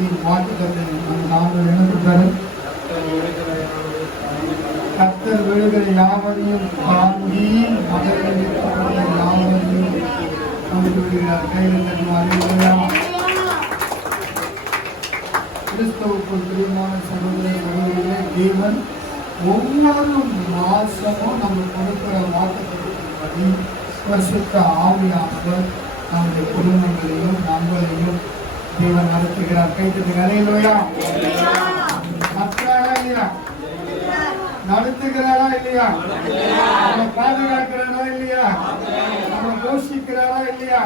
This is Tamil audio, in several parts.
மாதத்தின் வாக்குத்தத்தம் நாங்கள் இணைந்துள்ளோம். கர்த்தர் விழுகிற யாவரையும் தாங்கி மகளிர் யாவரையும் கொண்டு விடுகிறார். கையில் தட்டுவார். கிறிஸ்தவுக்குள் பிரியமான சகோதரர்களே, தேவன் ஒவ்வொரு மாசமும் நம்ம கொடுக்கிற வாக்குத்தத்தத்தின்படி பரிசுத்த ஆவியானவர் நம்முடைய குடும்பங்களையும் நம்மளையும் தேவன் நடத்துகிறார். கைத்தட்டு ஹல்லேலூயா. நடத்துகிறாரா இல்லையா? நடத்துகிறாரா இல்லையா? நம்ம பாதுகாக்கிறாரா இல்லையா? நம்ம போஷிக்கிறாரா இல்லையா?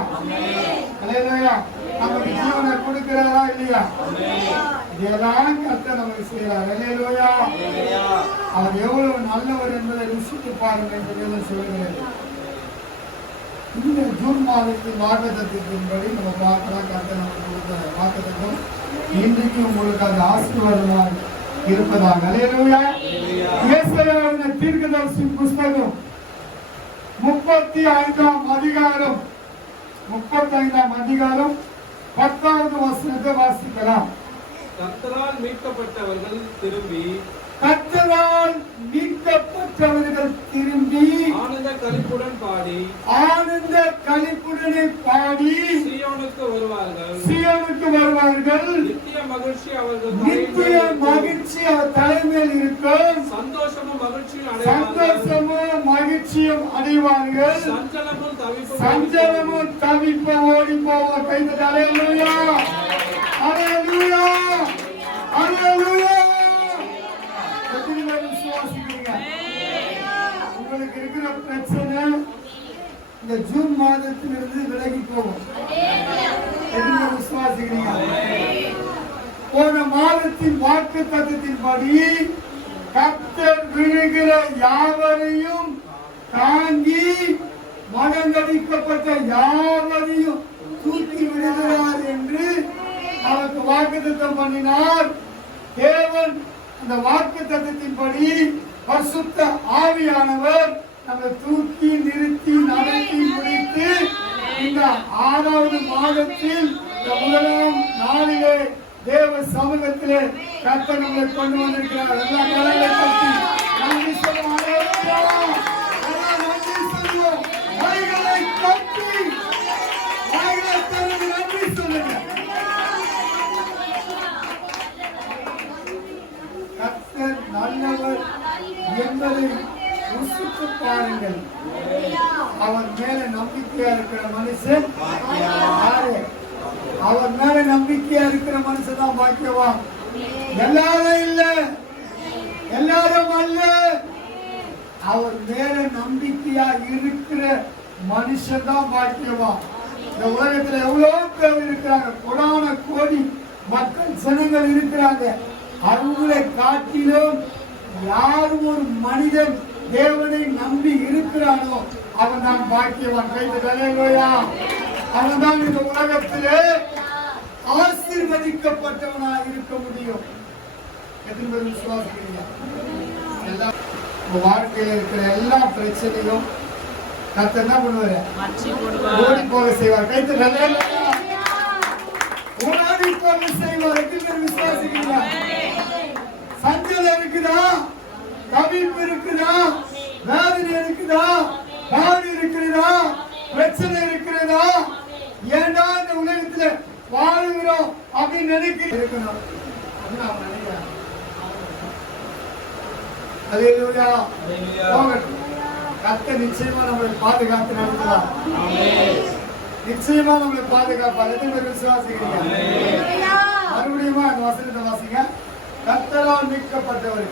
ஹல்லேலூயா. நமக்கு ஜீவனை கொடுக்கிறாரா இல்லையா? இதெல்லாம் கர்த்தர் நமக்கு செய்கிறார். ஹல்லேலூயா. அவர் எவ்வளவு நல்லவர் என்பதை ருசித்து பாருங்கள் என்று சொல்கிறேன். இந்த ஜூன் மாதத்தின் வாக்குத்தத்தத்தின்படி நம்ம பார்க்கலாம். கர்த்தர் நமக்கு கொடுத்த வாக்குத்தத்தம் இன்றைக்கு உங்களுக்கு அது ஆசீர்வாதமாக இருப்பதாக. ஹல்லேலூயா. ஏசாயாவின் தீர்க்கதரிசியின் புத்தகம் 35ஆம் அதிகாரம் 10வது வசனத்தை வாசிக்கலாம். கர்த்தரால் மீட்கப்பட்டவர்கள் திரும்பி ஆனந்த களிப்புடன் பாடி சீயோனுக்கு வருவார்கள். நித்திய மகிழ்ச்சி அவர்கள் தலைமையில் இருக்கும். சந்தோஷமும் மகிழ்ச்சியும் அடைவார்கள். சஞ்சலமும் தவிப்பு ஓடி போவார். கைது. ஹல்லேலூயா. ஹல்லேலூயா. ஹல்லேலூயா. உங்களுக்கு இருக்கிற பிரச்சனை இந்த ஜூன் மாதத்திலிருந்து விலகி போகும். விசுவாசிக்கிறீங்க? போன மாதத்தின் வாக்குத்தத்தத்தின்படி கர்த்தர் விழுகிற யாவரையும் தாங்கி மனங்கடிக்கப்பட்ட யாவரையும் தூக்கி விடுகிறார் என்று அவருக்கு வாக்குத்தத்தம் பண்ணினார். தேவன் அந்த வாக்குத்தத்தத்தின்படி பரிசுத்த ஆவியானவர் நம்மை தூக்கி நிறுத்தி நடத்தி முடித்து இந்த 6வது மாதத்தில் இந்த 1ஆம் நாளிலே தேவ சமூகத்திலே கர்த்தர் நம்மை கொண்டு வந்திருக்கிறார். எல்லா கரங்களை தட்டி நன்றி சொல்லுவோம். நன்றி சொல்லுவோம். கைகளை தட்டி நன்றி சொல்லுங்க. கர்த்தர் நல்லவர் என்பதை ருசித்து பாருங்கள். அவர் மேல நம்பிக்கையா இருக்கிற மனுஷன் யாரு? அவர் மேல நம்பிக்கையா இருக்கிற மனுஷன் தான் பாக்கியவான். எல்லாரும் இல்ல, எல்லாரும் அல்ல. அவர் மேல நம்பிக்கையா இருக்கிற மனுஷன் தான் பாக்கியவான். இந்த உலகத்துல எவ்வளவு பேர் இருக்கிறாங்க, கோடான கோடி மக்கள் ஜனங்கள் இருக்கிறாங்க. அவங்களை காட்டிலும் யாரும் ஒரு மனிதன் தேவனை நம்பி இருக்கிறானோ அவன் தான் பாக்கியவான். கைது. ஹல்லேலூயா. அவன் தான் இந்த உலகத்திலே ஆசீர்வதிக்கப்பட்டவனாக இருக்க முடியும். எத்தனை பேர் விசுவாசிக்கிறீங்க? வாழ்க்கையில இருக்கிற எல்லா பிரச்சனையும் கர்த்தர் என்ன பண்ணுவாரு? ஓடி போக செய்வார். கைது. ஹல்லேலூயா. ஓடி போக செய்வார். எத்தனை பேர் விசுவாசிக்கிறீங்க? சஞ்சலம் இருக்குதா? தவிப்பு இருக்குதா? வேதனை இருக்குதா? பாடு இருக்கிறதா? பிரச்சனை இருக்கிறதா? ஏண்டா இந்த உலகத்துல வாழுகிறோம் அப்படின்னு நினைக்கிறோம். ஹல்லேலூயா. கர்த்தர் நிச்சயமா நம்மளை பாதுகாத்து நடத்துவார். நிச்சயமா நம்மளை பாதுகாப்பார். எத்தனை பேர் விசுவாசிக்கிறீங்க? மறுபடியும் அந்த வசனத்தை வாசிங்க. கர்த்தரால் மீட்கப்பட்டவர்கள்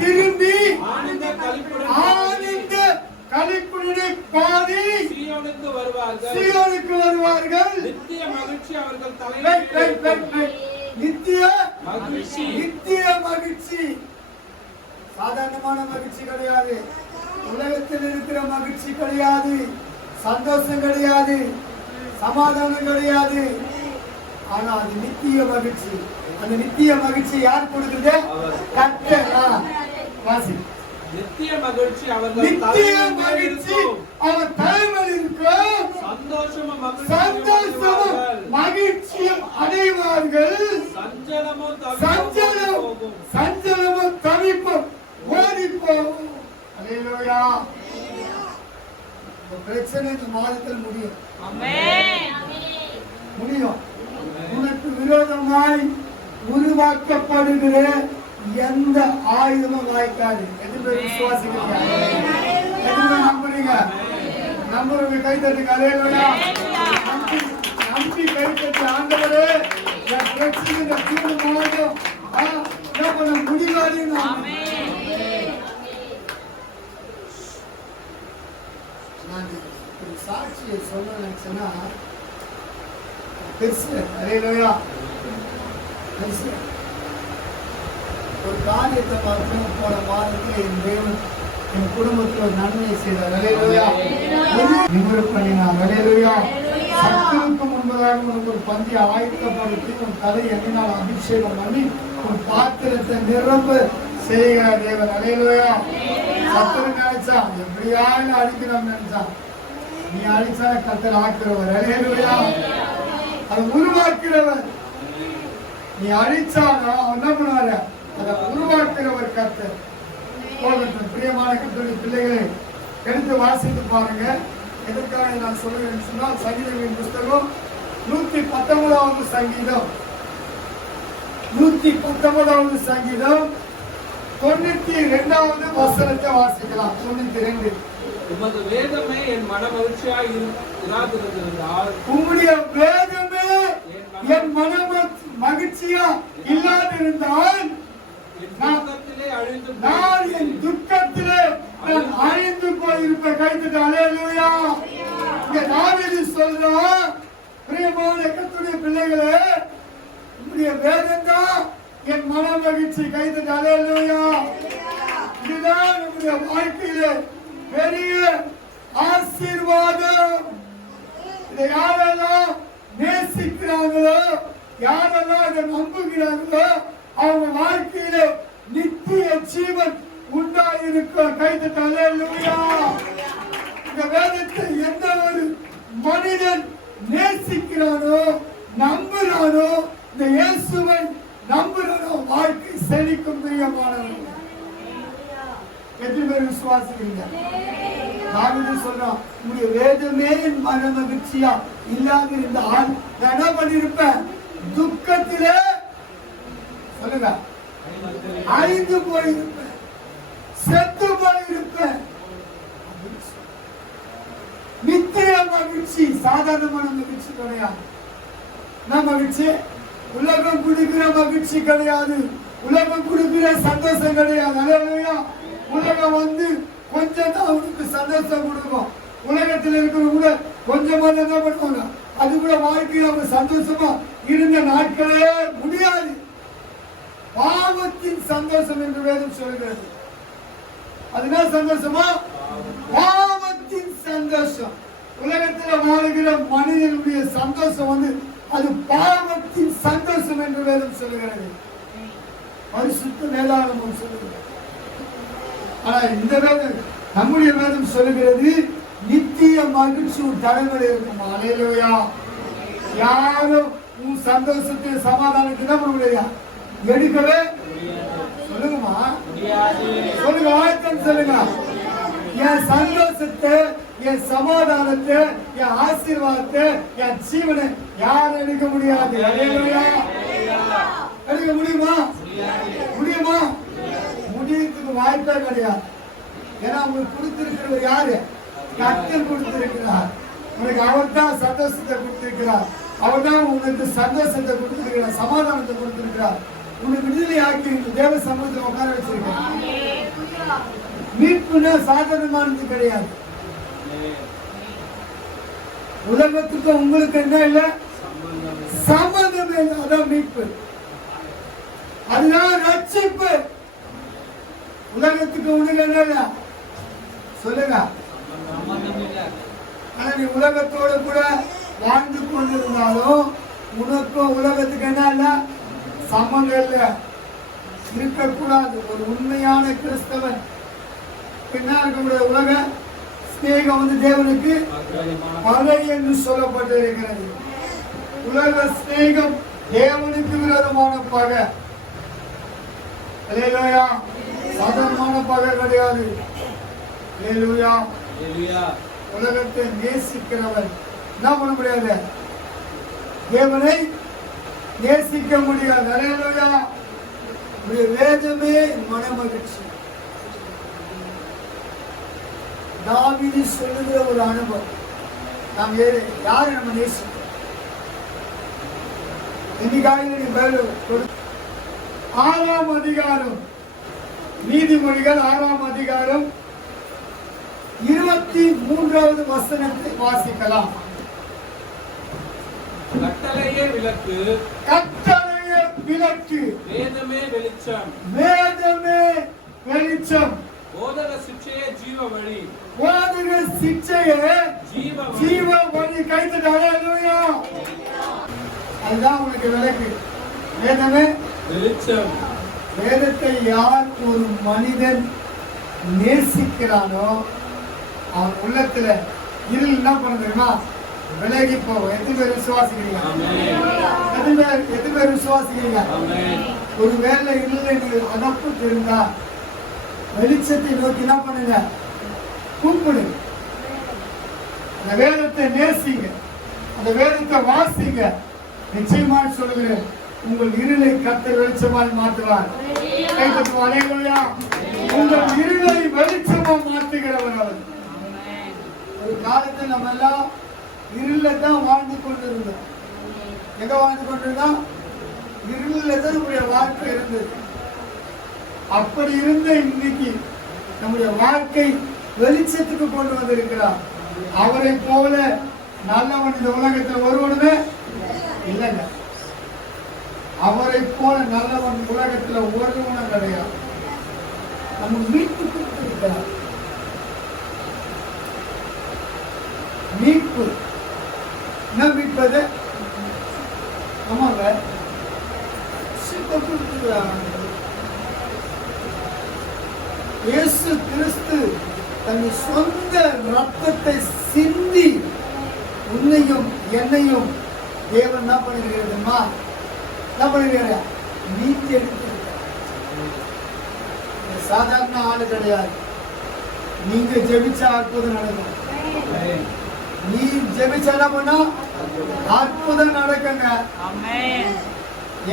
திரும்பி ஆனந்த களிப்புடன் பாடி சீயோனுக்கு வருவார்கள். நித்திய மகிழ்ச்சி அவர்கள் தலைமையில். நித்திய மகிழ்ச்சி சாதாரணமான மகிழ்ச்சி கிடையாது. உலகத்தில் இருக்கிற மகிழ்ச்சி கிடையாது. சந்தோஷம் கிடையாது. சமாதானம் கிடையாது. ஆனா அது நித்திய மகிழ்ச்சி. அந்த நித்திய மகிழ்ச்சி யார் கொடுக்குது? கர்த்தர். வாசி. நித்திய மகிழ்ச்சி அவர்கள் அவர் தலைமையில் இருக்கும். சந்தோஷமும் சந்தோஷமும் மகிழ்ச்சியும் அடைவார்கள். சஞ்சலமும் தவிப்பும் ஓடி போகும். அல்லேலூயா. பிரச்சனை இந்த மாதத்தில் முடியும். முடியும். உனக்கு விரோதமாய் உருவாக்கப்படுகிற எந்த ஆயுதமும் வாய்க்காது. எதுவுமே விசுவாசிக்கிறீங்க? எதுவுமே நம்புறீங்க? நம்புறவங்க கை தட்டுங்க. அல்லேலூயா. நம்பி கை தட்டி ஆண்டவரே என் பிரச்சனை இந்த தீர்வு மாதம் என்ன பண்ண முடியாது. நான் ஒரு சாட்சியை சொல்ல நினைச்சேன்னா பெருசு. அல்லேலூயா. பெருசு. ஒரு காரியத்தை பார்த்து போன மாதத்தில் என் தேவன் என் குடும்பத்தில் ஒரு நன்மையை செய்தார். அல்லேலூயா. நிமிர்வு பண்ணினார். அல்லேலூயா. சத்துருக்கு முன்பதாக உனக்கு ஒரு பந்தியை ஆயத்தப்படுத்தி உன் தலை எண்ணினால் அபிஷேகம் பண்ணி உன் பாத்திரத்தை நிரம்ப செய்கிற தேவன். அல்லேலூயா. சத்துரு நினைச்சான் எப்படியாவது அடிக்கணும்னு நினைச்சான். நீ அடிச்சா கர்த்தர் ஆக்குறவர். அல்லேலூயா. அதை உருவாக்குறவர். நீ அழிச்சாலும் என்ன பண்ணுவாரு? அதை உருவாக்குறவர் கர்த்தர். பிரியமான கர்த்தருடைய பிள்ளைகளை எடுத்து வாசித்து பாருங்க. எதற்காக நான் சொல்லுவேன் சொன்னால் சங்கீதங்களின் புஸ்தகம் 119வது சங்கீதம் 119வது சங்கீதம் 92வது வசனத்தை வாசிக்கலாம். 92. உமது வேதமே என் மன மகிழ்ச்சியாய் இராதிருந்தால், உம்முடைய வேதமே என் மன மகிழ்ச்சியா இல்லாதிருந்தால் நான் என் துக்கத்திலே நான் அழிந்து போயிருப்ப. கைத்தட்டு. அல்லேலூயா. இங்க தாவீது சொல்றான், பிரியமான கர்த்தருடைய பிள்ளைகளே உம்முடைய வேதம் தான் என் மன மகிழ்ச்சி. கைத்தட்டு. அல்லேலூயா. இதுதான் நம்முடைய வாழ்க்கையிலே பெரிய ஆசீர்வாதம். இதை யாரெல்லாம் நேசிக்கிறாங்களோ யாரெல்லாம் இதை நம்புகிறாங்களோ அவங்க வாழ்க்கையில நித்திய ஜீவன் உண்டாயிருக்கும். கைத்தட்டு. அல்லேலூயா. இந்த வேதத்தை எந்த ஒரு மனிதன் நேசிக்கிறானோ நம்புறானோ இந்த இயேசுவை நம்புறானோ வாழ்க்கை செழிக்கும். பிரியமானவர்கள் எத்தனை பேர் விசுவாசிக்கிறீங்க? தாவீது சொல்றான், உங்களுடைய வேதமே என் மன மகிழ்ச்சியா இல்லாம இருந்தால் நான் என்ன பண்ணிருப்பேன்? துக்கத்திலே சொல்லுங்க அழிந்து போயிருப்பேன், செத்து போயிருப்பேன். நித்திய மகிழ்ச்சி சாதாரணமான மகிழ்ச்சி கிடையாது. என்ன மகிழ்ச்சி? உலகம் கொடுக்கிற மகிழ்ச்சி கிடையாது. உலகம் கொடுக்கிற சந்தோஷம் கிடையாது. அல்லேலூயா. உலகம் கொஞ்சம் தான் அவனுக்கு சந்தோஷம் கொடுக்கும். உலகத்தில் இருக்கிறவங்க கொஞ்சமா என்ன பண்ணுவாங்க? அது கூட வாழ்க்கையில் அவங்க சந்தோஷமா இருந்த நாட்களே முடியாது. பாவத்தின் சந்தோஷம் என்று வேதம் சொல்கிறது. அதுதான் சந்தோஷமா? பாவத்தின் சந்தோஷம். உலகத்தில் வாழ்கிற மனிதனுடைய சந்தோஷம் அது பாவத்தின் சந்தோஷம் என்று வேதம் சொல்கிறது. பரிசுத்த வேதாகமம் சொல்லுகிறது. ஆனா இந்த வேதம் நம்முடைய வேதம் சொல்லுகிறது நித்திய மகிழ்ச்சி உன் தலைமையில் இருக்கும். அல்லேலூயா. யாரும் உன் சந்தோஷத்தை சமாதானத்தை என்ன பண்ண முடியாது? எடுக்கவே சொல்லுங்கம்மா. சொல்லுங்க, வாழ்க்கை சொல்லுங்க. என் சந்தோஷத்தை, என் சமாதானத்தை, என் ஆசீர்வாதத்தை, என் ஜீவனை யாரும் எடுக்க முடியாது. அல்லேலூயா. எடுக்க முடியுமா? முடியுமா? முடியறதுக்கு வாய்ப்பே கிடையாது. ஏன்னா உங்களுக்கு கொடுத்திருக்கிறவர் யாரு? கர்த்தர் கொடுத்திருக்கிறார். உனக்கு அவர் தான் சந்தோஷத்தை கொடுத்திருக்கிறார். அவர் தான் உனக்கு சந்தோஷத்தை கொடுத்திருக்கிறார், சமாதானத்தை கொடுத்திருக்கிறார். உனக்கு விடுதலை ஆக்கி தேவ சமூகத்தில் உட்கார வச்சிருக்கிறார். மீட்புனா சாதாரணமானது கிடையாது. உலகத்துக்கு உங்களுக்கு என்ன இல்ல சம்பந்தம் இல்லை. அதான் மீட்பு, அதுதான் ரட்சிப்பு. உலகத்துக்கு உனக்கு என்ன இல்ல சொல்லுங்க. ஆனா நீ உலகத்தோட கூட வாழ்ந்து கொண்டிருந்தாலும் உனக்கும் உலகத்துக்கு என்ன இல்ல சம்பந்தம் இல்ல, இருக்கக்கூடாது. ஒரு உண்மையான கிறிஸ்தவன் என்ன இருக்கக்கூடாது? உலக ஸ்நேகம் வந்து தேவனுக்கு பகை என்று சொல்லப்பட்டிருக்கிறது. உலக ஸ்நேகம் தேவனுக்கு விரோதமான பகை. அல்லேலூயா. சாதாரணமான பகை கிடையாது. அல்லேலூயா. உலகத்தை நேசிக்கிறவன் என்ன பண்ண முடியாது? தேவனை நேசிக்க முடியாது. அல்லேலூயா. வேதமே மனமகிழ்ச்சி. தாவீது சொல்லுகிற ஒரு அனுபவம். நாம் யாரை நம்ம நேசிக்கிறோம்? இன்னைக்கு 6ஆம் அதிகாரம், நீதிமொழிகள் 6ஆம் அதிகாரம் 23வது வசனத்தை வாசிக்கலாம். கட்டளையே விளக்கு, கட்டளையே விளக்கு, வேதமே வெளிச்சம், வேதமே வெளிச்சம், போதக சிக்ஷையே ஜீவ வழி, போதக சிக்ஷையே ஜீவ வழி. கைத்தட்டு அல்லேலூயா. அதுதான் உனக்கு விளக்கு. வேதமே வெளிச்சம். வேதத்தை யார் ஒரு மனிதன் நேசிக்கிறானோ அவன் உள்ளத்துல இருள் என்ன பண்ணுதுன்னா விலகி போகும். எத்தனை பேர் விசுவாசிக்கிறீங்க? எத்தனை பேர் விசுவாசிக்கிறீங்க? ஒரு வேலை இருள் என்று அகப்பட்டு இருந்தா வெளிச்சத்தை நோக்கி என்ன பண்ணுங்க? கூப்பிடு. அந்த வேதத்தை நேசிங்க, அந்த வேதத்தை வாசிங்க. நிச்சயமா சொல்லுகிறேன், உங்கள் இருளை கர்த்தர் வெளிச்சமாய் மாற்றுவார். அல்லேலூயா. உங்கள் இருளை வெளிச்சமா மாற்றுகிறவர் அவர். ஒரு காலத்தில் நம்ம எல்லாம் இருள தான் வாழ்ந்து கொண்டிருந்தோம். எங்க வாழ்ந்து கொண்டிருந்தோம்? இருள தான் நம்முடைய வாழ்க்கை இருந்தது. அப்படி இருந்த இன்னைக்கு நம்முடைய வாழ்க்கை வெளிச்சத்துக்கு கொண்டு வந்திருக்கிறார். அவரை போல நல்லவன் இந்த உலகத்தில் ஒருவனுமே இல்லைங்க. அவரை போல நல்லவன் உலகத்தில் ஒருவனும் கிடையாது. நம்ம மீட்பு கொடுத்திருக்கிறார். மீட்பு என்ன மீட்பது? ஆமாங்க, இயேசு கிறிஸ்து தன் சொந்த ரத்தத்தை சிந்தி உன்னையும் என்னையும் தேவன் என்ன பண்ணிருக்கிறதுமா? என்ன பண்ணிருக்கிற? நீதி எடுத்து சாதாரண ஆளு கிடையாது. நீங்க ஜெபிச்சா அற்புதம் நடக்கும். நீ ஜெபிச்சா என்ன பண்ணா அற்புதம் நடக்குங்க.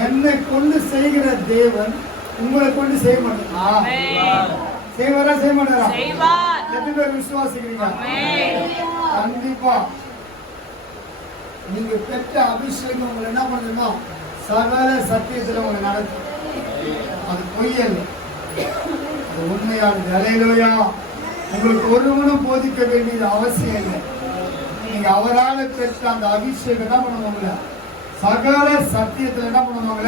என்னை கொண்டு செய்கிற தேவன் உங்களை கொண்டு செய்ய மாட்டா? செய்வாரா? செய்ய மாட்டாரா? எத்தனை பேர் விசுவாசிக்கிறீங்க? கண்டிப்பா. நீங்க பெற்ற அபிஷேகம் உங்களை என்ன பண்ணுமா? சகல சத்தியத்துல உங்களை நடக்கும். அது பொய்யல்ல, அது உண்மையானது. அல்லேலூயா. உங்களுக்கு ஒருவனும் போதிக்க வேண்டியது அவசியம் இல்லை. நீங்க அவரால் பெற்ற அந்த அபிஷேகம் என்ன பண்ணுவாங்க? சகல சத்தியத்துல என்ன பண்ணுவாங்க?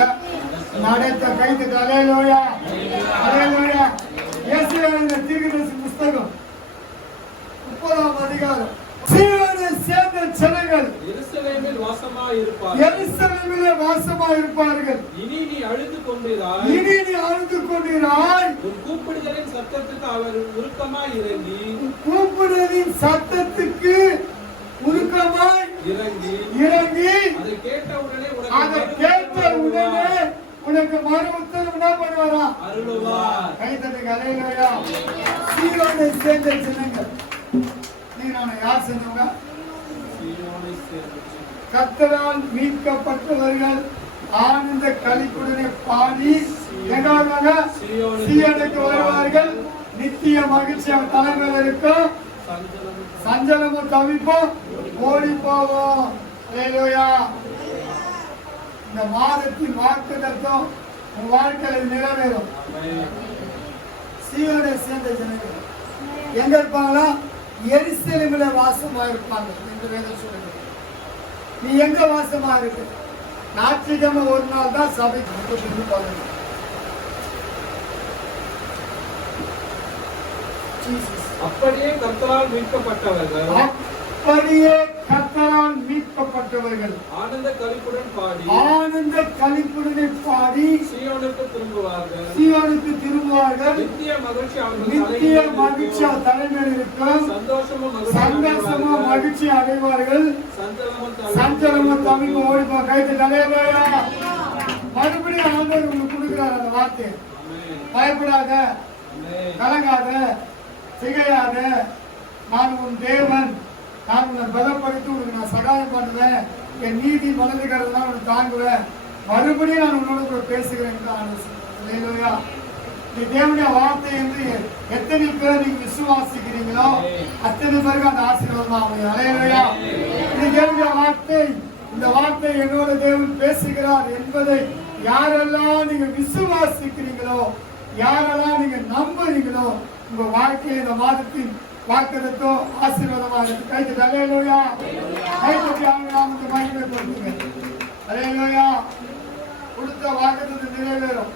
நடத்த. கைது. அல்லேலூயா. அல்லேலூயா. இயேசுவின் தீர்க்கதரிசி புத்தகம் 30ஆம் அதிகாரம். சீயோனை சேர்ந்த ஜனங்கள் எருசலேமில் வாசமாய் இருப்பார்கள். எருசலேமிலே வாசமாய் இருப்பார்கள். இனி நீ அழுது கொண்டிராய். இனி நீ அழுது கொண்டிராய். உன் கூப்பிடுதலின் சத்தத்துக்கு அவர் உருக்கமாய் இறங்கி. கூப்பிடுதலின் சத்தத்துக்கு உருக்கமாய் இறங்கி. அதை கேட்ட உடனே உனக்கு மறு உத்தரவு என்ன பண்ணுவாரா? அருளுவார். கைதட்டுங்க. அல்லேலூயா. சீயோனை சேர்ந்த ஜனங்கள். யார் சேர்ந்தவங்க? கர்த்தரால் மீட்கப்பட்டவர்கள் ஆனந்த களிப்புடனே பாடி சீயோனுக்கு வருவார்கள். நித்திய மகிழ்ச்சி அவன் தலைமையில் இருக்கும். சஞ்சலமும் தவிப்போம் ஓடி போவோம். அல்லேலூயா. இந்த மாதத்தின் வாக்குத்தத்தம் உன் வாழ்க்கையில் நிறைவேறும். சீயோனை சேர்ந்த ஜனங்கள் எங்க இருப்பாங்களா? எருசலேமிலே வாசமா இருப்பாங்க என்று வேதம் சொல்லுது. நீ எங்க வாசமா இருக்கு? ஞாயிற்றுக்கிழமை ஒரு நாள் தான் சபைக்கு போகணும். அப்படியே கர்த்தரால் மீட்கப்பட்டவர்கள் அப்படியே கர்த்தரால் மீட்க மீட்கப்பட்டவர்கள் ஆனந்த களிப்புடன் பாடி ஆனந்த களிப்புடனே பாடி சீயோனுக்கு திரும்புவார்கள். சீயோனுக்கு திரும்புவார்கள். நித்திய மகிழ்ச்சி அவர்கள் நித்திய மகிழ்ச்சி தலைமையில் இருக்கும். சந்தோஷமும் சந்தோஷமும் மகிழ்ச்சி அடைவார்கள். சஞ்சலமும் தமிழ் ஓடிப்பா கைது தலைவரையா. மறுபடியும் ஆண்டவர் உங்களுக்கு கொடுக்கிறார் அந்த வார்த்தை. பயப்படாத, கலங்காத, திகையாத, நான் உன் தேவன், நான் உன்னை பலப்படுத்தி உனக்கு நான் சகாயம் பண்ணுவேன், என் நீதி மனதுக்கிறதுனா உனக்கு தாங்குவேன், மறுபடியும் நான் உன்னோட கூட பேசுகிறேன். நீ தேவனுடைய வார்த்தை என்று எத்தனை பேர் நீங்க விசுவாசிக்கிறீங்களோ அத்தனை பேருக்கு அந்த ஆசீர்வாதமா அமையும். அலையா இது தேவனுடைய வார்த்தை. இந்த வார்த்தை என்னோட தேவன் பேசுகிறார் என்பதை யாரெல்லாம் நீங்க விசுவாசிக்கிறீங்களோ, யாரெல்லாம் நீங்க நம்புறீங்களோ, உங்க வாழ்க்கையில் இந்த மாதத்தின் வாக்குதத்தோ ஆசீர்வாதமா இருக்கு. கைது அலையா கைது மகிமைப்படுத்துங்க. அலையா கொடுத்த வாக்குதத்தை நிறைவேறும்.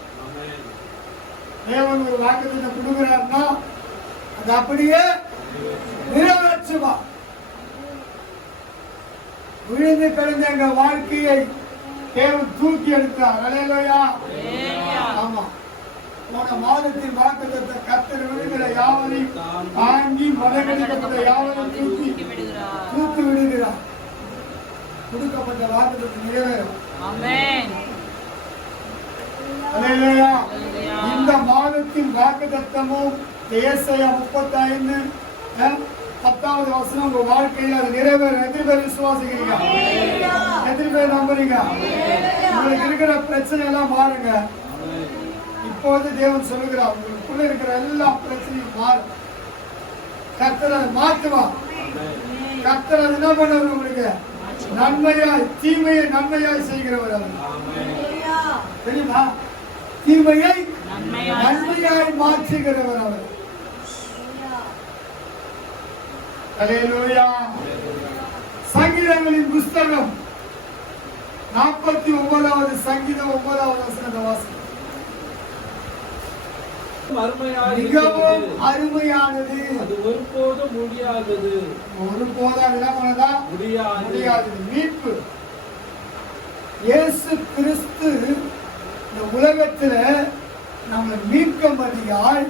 தேவன் ஒரு வாக்குதத்தை கொடுக்கிறார்னா அது அப்படியே நிறைவேற்றுமா. விழுந்து கிடந்த எங்க வாழ்க்கையை தேவன் தூக்கி எடுத்தார். அலையா ஆமா போன மாதத்தின் வாக்குதத்தை கர்த்தர் விடுகிற யாவரையும் தாங்கி மதகடிக்கப்பட்ட யாவரையும் தூக்கி விடுகிறார். கொடுக்கப்பட்ட வாக்குதத்தை நிறைவேறும். அல்லேலூயா. இந்த மாதத்தின் வாக்குத்தத்தமும் ஏசாயா 35:10 வசனம் உங்க வாழ்க்கையில் அது நிறைவேறும். எத்தனை பேர் விசுவாசிக்கிறீங்க? எத்தனை பேர் நம்புறீங்க? உங்களுக்கு இருக்கிற பிரச்சனை எல்லாம் மாறுங்க. இப்போது தேவன் சொல்லுகிறார் உங்களுக்குள்ள இருக்கிற எல்லா பிரச்சனையும் மாறும். கர்த்தர் அதை மாற்றுவார். கர்த்தர் அது என்ன பண்ணுவார்? உங்களுக்கு நன்மையாய் தீமையை நன்மையாய் செய்கிறவர். அவர் தெரியுமா? தீமையை நன்மையாய் மாற்றுகிறவர் அவர். அல்லேலூயா. சங்கீதங்களின் புஸ்தகம் 49வது சங்கீதம் 9வது வசனத்தை வாசி. மிகவும் அருமையானது, அது ஒருபோதும் முடியாதது. ஒருபோதும் என்ன பண்ணதா முடியாதது. மீட்பு இயேசு கிறிஸ்து இந்த உலகத்துல நம்ம மீட்கும்படியாய்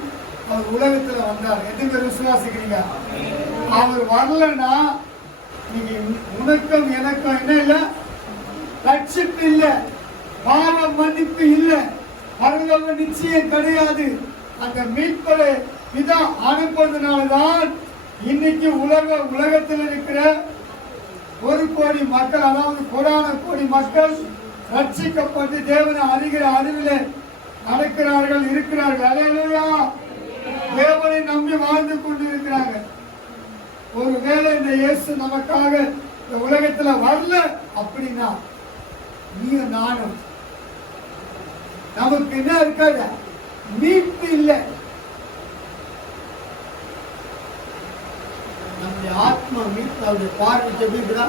அவர் உலகத்துல வந்தார். எத்தனை பேர் விசுவாசிக்கிறீங்க? அவர் வரலன்னா நீங்க உனக்கும் எனக்கும் என்ன இல்ல? ரட்சிப்பு இல்ல, பாவ மன்னிப்பு இல்ல, பரலோக நிச்சயம் கிடையாது. அந்த மீட்பரை இதான் அனுப்புறதுனாலதான் இன்னைக்கு உலகத்தில் இருக்கிற 1 கோடி மக்கள், அதாவது கோடான கோடி மக்கள் ரட்சிக்கப்பட்டு தேவனை அறிகிற அறிவிலே நடக்கிறார்கள், இருக்கிறார்கள். அல்லேலூயா. தேவனை நம்பி வாழ்ந்து கொண்டு இருக்கிறாங்க. ஒருவேளை இந்த இயேசு நமக்காக இந்த உலகத்துல வரல அப்படின்னா நீயும் நானும் நமக்கு என்ன இருக்காது? மீட்பு இல்லை. நம்முடைய ஆத்மா மீட்பு அவருடைய பார்வை எப்படிங்களா?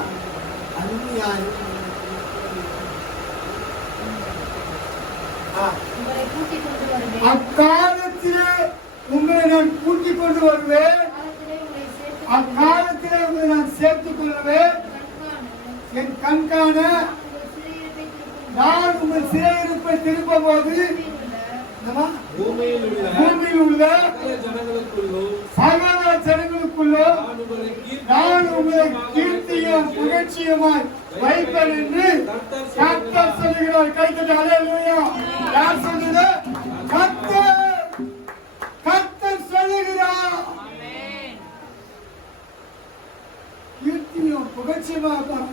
அருமையா இருக்கு. அக்காலத்திலே உங்களை நான் கூட்டிக் கொண்டு வருவேன், அக்காலத்திலே உங்களை நான் சேர்த்துக் கொள்வேன். என் கண்காண நான் உங்கள் சிறையிருப்பை திருப்பும் போது பூமியில் உள்ள சகல ஜனங்களுக்குள்ளோ நான் உங்களை கீர்த்தியும் புகழ்ச்சியுமாய் வைப்பேன் என்று கர்த்தர் சொல்லுகிறார். கைத்தட்டி அல்லேலூயா. யார் சொல்லுது? கர்த்தர் சொல்லுகிறார். கீர்த்தியும் புகழ்ச்சியுமா இருப்பார்,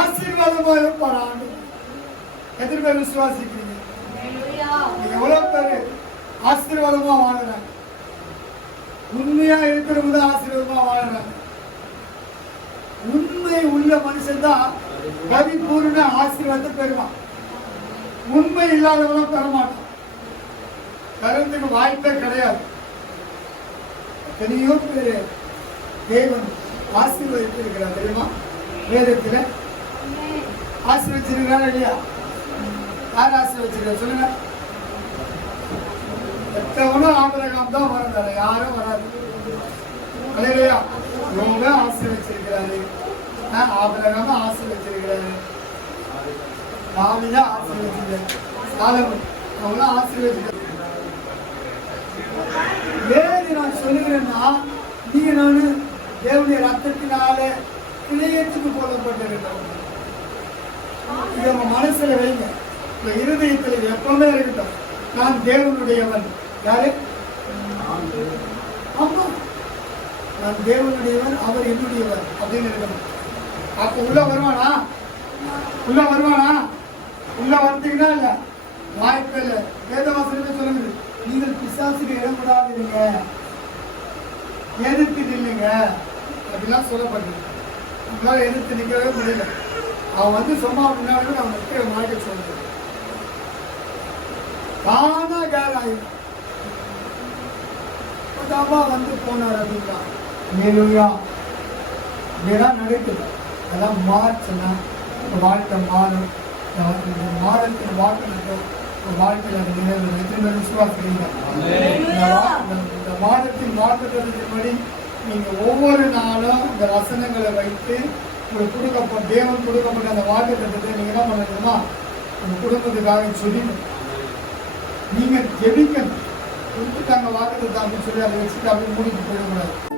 ஆசீர்வாதமா இருப்பார். எத்தனை பேர் விசுவாசிக்கிறீங்க? எவ்வளவு பேரு ஆசீர்வாதமா வாழ்றாங்க? உண்மையா இருக்கிறவங்க தான் ஆசீர்வாதமா வாழ்றாங்க. உண்மை உள்ள மனுஷன் தான் பரிபூர்ண ஆசீர்வாதத்தை பெறுவான். உண்மை இல்லாதவனும் பெறமாட்டான். தரத்துக்கு வாய்ப்பே கிடையாது. எத்தனையோ பேரு தேவன் ஆசீர்வதித்து இருக்கிறார் தெரியுமா? வேதத்துல ஆசீர்வதிச்சிருக்கிறாரா இல்லையா? யார் ஆசீர்வதிச்சிருக்காரு சொல்லுங்க? எத்தவனும் ஆபிரகாம் தான் வராரு, யாரும் வராது. அல்லேலூயா. யோபை ஆசீர்வதிச்சிருக்கிறாரு, ஆபிரகாம ஆசீர்வதிச்சிருக்கிறாரு, தாவீதை ஆசீர்வதிச்சிருக்காரு, சாலமோன் அவங்களாம் ஆசீர்வதிச்சிருக்காரு. ஏன் நான் சொல்லுகிறேன்னா, நீங்க நானு தேவனுடைய ரத்தத்தினால கிளையத்துக்கு போடப்பட்டிருக்கிறோம். இது உங்க மனசுல வைங்க, உங்க இருதயத்தில் எப்பவுமே இருக்கட்டும். நான் தேவனுடையவன். யாரு? ஆமா, நான் தேவனுடையவன், அவர் என்னுடையவர் அப்படின்னு இருக்கணும். அப்ப உள்ள வருவானா? உள்ள வருவானா? உள்ள வந்தீங்கன்னா இல்ல, வாய்ப்பே இல்லை. வேதவாசனமே சொல்லுங்க, நீங்கள் பிசாசுக்கு இடம் கூடாதுங்க, எதிர்த்து நில்லுங்க அப்படிலாம் சொல்லப்பட்டிருக்கு. நம்மளால எதிர்த்து நிற்கவே முடியல. அவன் வந்து சும்மா முன்னாடி அவன் நிற்கிற மாட்ட சொல்றது தானா கேர் ஆகிடும். வந்து போனார் அப்படின்னா மேலுயா இதெல்லாம் நடக்குது. அதெல்லாம் மாறுச்சுன்னா வாழ்க்கை மாறும். இந்த மாதத்தின் வாக்குறுதிகள் வாழ்க்கையில் அது நிறைவேறும். எத்தனை பேர் விசுவாசிக்கிறீங்க? இந்த மாதத்தின் வாக்குறுதியின்படி நீங்கள் ஒவ்வொரு நாளும் இந்த வசனங்களை வைத்து உங்களுக்கு கொடுக்கப்பட்ட தேவன் கொடுக்கப்பட்ட அந்த வாக்குத்தத்தத்தை நீங்கள் என்ன பண்ணணுமா, உங்கள் குடும்பத்துக்காக சொல்லணும். நீங்கள் ஜெபிக்கணும். கொடுத்துட்டாங்க வாக்குத்தத்தம் அப்படின்னு சொல்லி அதை வச்சுட்டு அப்படின்னு மூடிட்டு போயிடக்கூடாது.